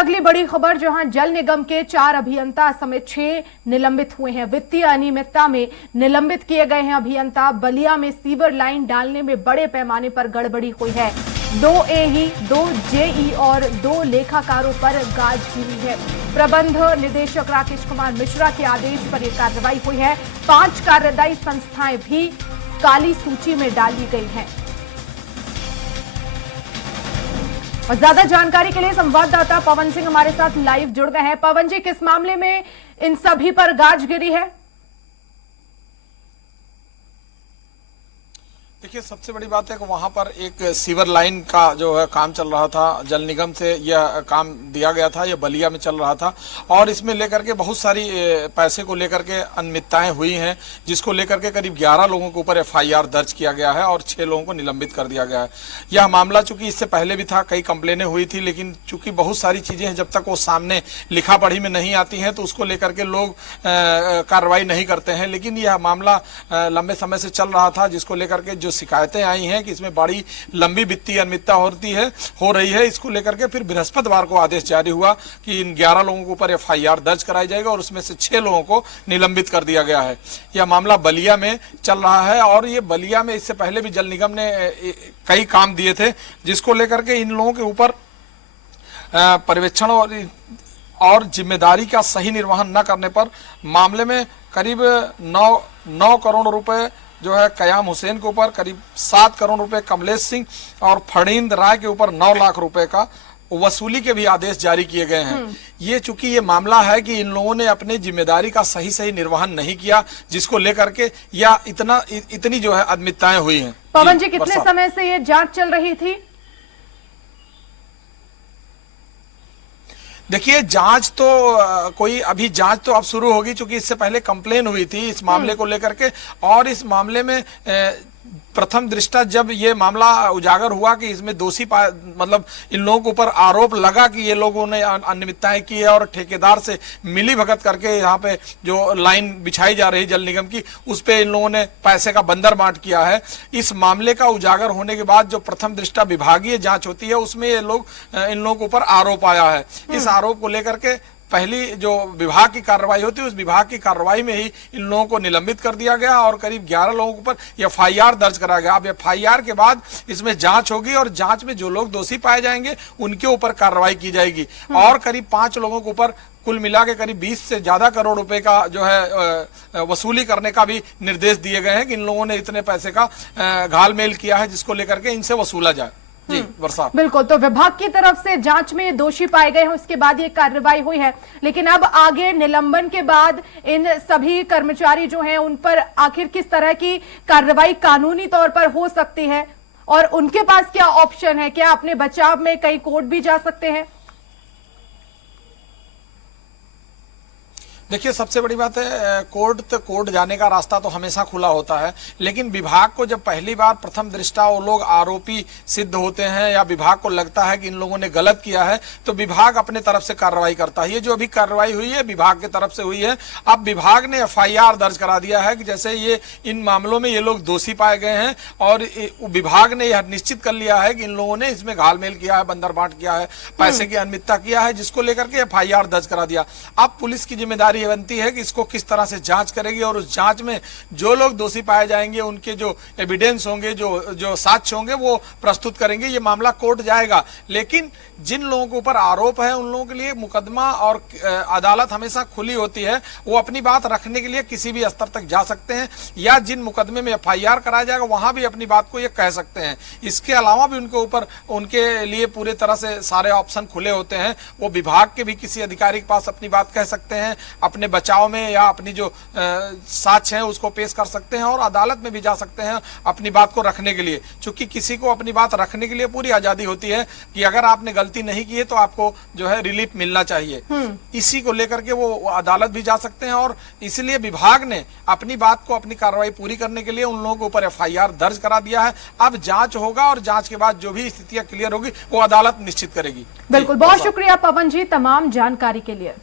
अगली बड़ी खबर, जहां जल निगम के 4 अभियंता समेत 6 निलंबित हुए हैं। वित्तीय अनियमितता में निलंबित किए गए हैं अभियंता। बलिया में सीवर लाइन डालने में बड़े पैमाने पर गड़बड़ी हुई है। 2 एई, 2 जेई और 2 लेखाकारों पर गाज गिरी है। प्रबंध निदेशक राकेश कुमार मिश्रा के आदेश पर यह कार्रवाई हुई है। 5 कार्यदायी संस्थाएं भी काली सूची में डाली गई हैं। और ज्यादा जानकारी के लिए संवाददाता पवन सिंह हमारे साथ लाइव जुड़ गए हैं। पवन जी, किस मामले में इन सभी पर गाज गिरी है? देखिए, सबसे बड़ी बात है कि वहां पर एक सीवर लाइन का जो है काम चल रहा था। जल निगम से यह काम दिया गया था, यह बलिया में चल रहा था और इसमें लेकर के बहुत सारी पैसे को लेकर के अनियमितताएं हुई हैं, जिसको लेकर के करीब 11 लोगों के ऊपर एफआईआर दर्ज किया गया है और 6 लोगों को निलंबित कर दिया गया है। यह मामला चूंकि इससे पहले भी था, कई कंप्लेनें हुई थी, लेकिन चूंकि बहुत सारी चीजें हैं, जब तक वो सामने लिखा पढ़ी में नहीं आती हैं तो उसको लेकर के लोग कार्रवाई नहीं करते हैं। लेकिन यह मामला लंबे समय से चल रहा था, जिसको लेकर के शिकायतें आई हैं कि इसमें बड़ी लंबी वित्तीय अनियमितता हो रही है। इसको लेकर के फिर बृहस्पतिवार को आदेश जारी हुआ कि इन 11 लोगों के ऊपर एफआईआर दर्ज कराई जाएगा और उसमें से 6 लोगों को निलंबित कर दिया गया है। यह मामला बलिया में चल रहा है और ये बलिया में इससे पहले भी जल निगम ने कई काम दिए थे, जिसको लेकर के इन लोगों के ऊपर पर्यवेक्षण और जिम्मेदारी का सही निर्वहन न करने पर मामले में करीब 9 करोड़ रुपए जो है कयाम हुसैन के ऊपर, करीब 7 करोड़ रुपए कमलेश सिंह और फणींद्र राय के ऊपर 9 लाख रुपए का वसूली के भी आदेश जारी किए गए हैं। ये चूंकि ये मामला है कि इन लोगों ने अपनी जिम्मेदारी का सही निर्वहन नहीं किया, जिसको लेकर के या इतनी जो है अनियमितताएं हुई हैं। पवन जी, कितने समय से ये जांच चल रही थी? देखिए, जांच तो अब शुरू होगी, क्योंकि इससे पहले कंप्लेन हुई थी इस मामले को लेकर के और इस मामले में प्रथम दृष्टया जब ये मामला उजागर हुआ कि इसमें दोषी मतलब इन लोगों के ऊपर आरोप लगा कि ये लोगों ने अनियमितताएं की है और ठेकेदार से मिली भगत करके यहाँ पे जो लाइन बिछाई जा रही जल निगम की, उस पे इन लोगों ने पैसे का बंदर बांट किया है। इस मामले का उजागर होने के बाद जो प्रथम दृष्टया विभागीय जांच होती है, उसमें इन लोगों के ऊपर आरोप आया है। इस आरोप को लेकर के पहली जो विभाग की कार्रवाई होती है, उस विभाग की कार्रवाई में ही इन लोगों को निलंबित कर दिया गया और करीब 11 लोगों के ऊपर एफआईआर दर्ज कराया गया। अब एफआईआर के बाद इसमें जांच होगी और जांच में जो लोग दोषी पाए जाएंगे उनके ऊपर कार्रवाई की जाएगी और करीब 5 लोगों के ऊपर कुल मिला के करीब 20 से ज्यादा करोड़ रुपए का जो है वसूली करने का भी निर्देश दिए गए हैं कि इन लोगों ने इतने पैसे का घालमेल किया है, जिसको लेकर के इनसे वसूला जाए। जी वर्षा, बिल्कुल। तो विभाग की तरफ से जांच में दोषी पाए गए हैं, उसके बाद ये कार्रवाई हुई है, लेकिन अब आगे निलंबन के बाद इन सभी कर्मचारी जो हैं उन पर आखिर किस तरह की कार्रवाई कानूनी तौर पर हो सकती है और उनके पास क्या ऑप्शन है? क्या अपने बचाव में कई कोर्ट भी जा सकते हैं? देखिए, सबसे बड़ी बात है, कोर्ट जाने का रास्ता तो हमेशा खुला होता है, लेकिन विभाग को जब पहली बार प्रथम दृष्टया वो लोग आरोपी सिद्ध होते हैं या विभाग को लगता है कि इन लोगों ने गलत किया है, तो विभाग अपने तरफ से कार्रवाई करता है। ये जो अभी कार्रवाई हुई है विभाग की तरफ से हुई है। अब विभाग ने एफआईआर दर्ज करा दिया है कि जैसे ये इन मामलों में ये लोग दोषी पाए गए हैं और विभाग ने यह निश्चित कर लिया है कि इन लोगों ने इसमें घालमेल किया है, बंदर बांट किया है, पैसे की अनियमितता किया है, जिसको लेकर के एफआईआर दर्ज करा दिया। अब पुलिस की जिम्मेदारी ये बनती है कि इसको किस तरह से जांच करेगी और उस जांच में जो लोग दोषी पाए जाएंगे उनके जो एविडेंस होंगे, जो साक्ष्य होंगे, वो प्रस्तुत करेंगे। ये मामला कोर्ट जाएगा, लेकिन जिन लोगों के ऊपर आरोप है उन लोगों के लिए मुकदमा और अदालत हमेशा खुली होती है। वो अपनी बात रखने के लिए किसी भी स्तर तक जा सकते हैं या जिन मुकदमे में एफआईआर कराया जाएगा वहां भी अपनी बात को ये कह सकते हैं। इसके अलावा भी उनके लिए पूरे तरह से सारे ऑप्शन खुले होते हैं। वो विभाग के भी किसी अधिकारी के पास अपनी बात कह सकते हैं, अपने बचाव में या अपनी जो साक्ष्य है उसको पेश कर सकते हैं और अदालत में भी जा सकते हैं अपनी बात को रखने के लिए। चूंकि किसी को अपनी बात रखने के लिए पूरी आजादी होती है कि अगर आपने गलती नहीं की है तो आपको जो है रिलीफ मिलना चाहिए। इसी को लेकर के वो अदालत भी जा सकते हैं और इसलिए विभाग ने अपनी बात को, अपनी कार्रवाई पूरी करने के लिए उन लोगों के ऊपर एफआईआर दर्ज करा दिया है। अब जांच होगा और जांच के बाद जो भी स्थितियां क्लियर होगी वो अदालत निश्चित करेगी। बिल्कुल, बहुत शुक्रिया पवन जी तमाम जानकारी के लिए।